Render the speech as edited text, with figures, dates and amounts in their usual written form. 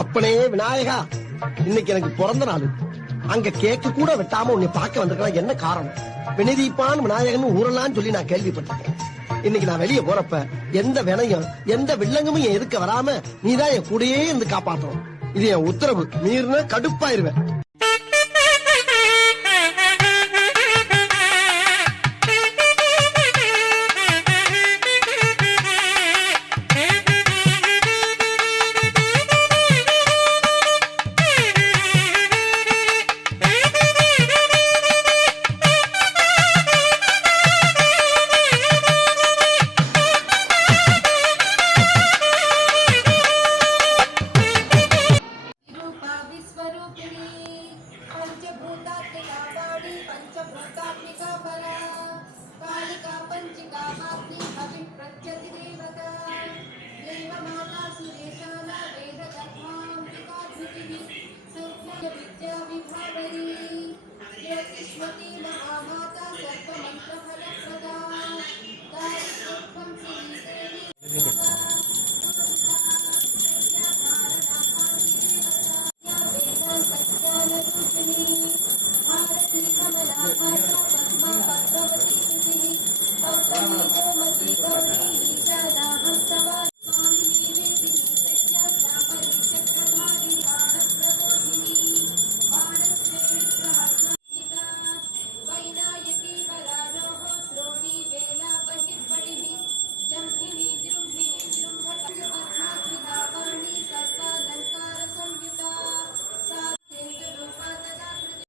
அப்பனே விநாயகா, இன்னைக்கு எனக்கு பிறந்த நாள். அங்க கேக்கு கூட வெட்டாம உன்னை பார்க்க வந்திருக்கலாம். என்ன காரணம்? வினதீப்பான் விநாயகன் ஊரெல்லாம் சொல்லி நான் கேள்விப்பட்டிருக்கேன். இன்னைக்கு நான் வெளியே போறப்ப எந்த வினையும் எந்த வில்லங்கமும் என் எதுக்க வராம நீதான் என் கூடயே இருந்து காப்பாற்றணும். இது என் உத்தரவு. மீறின கடுப்பாயிருவேன்.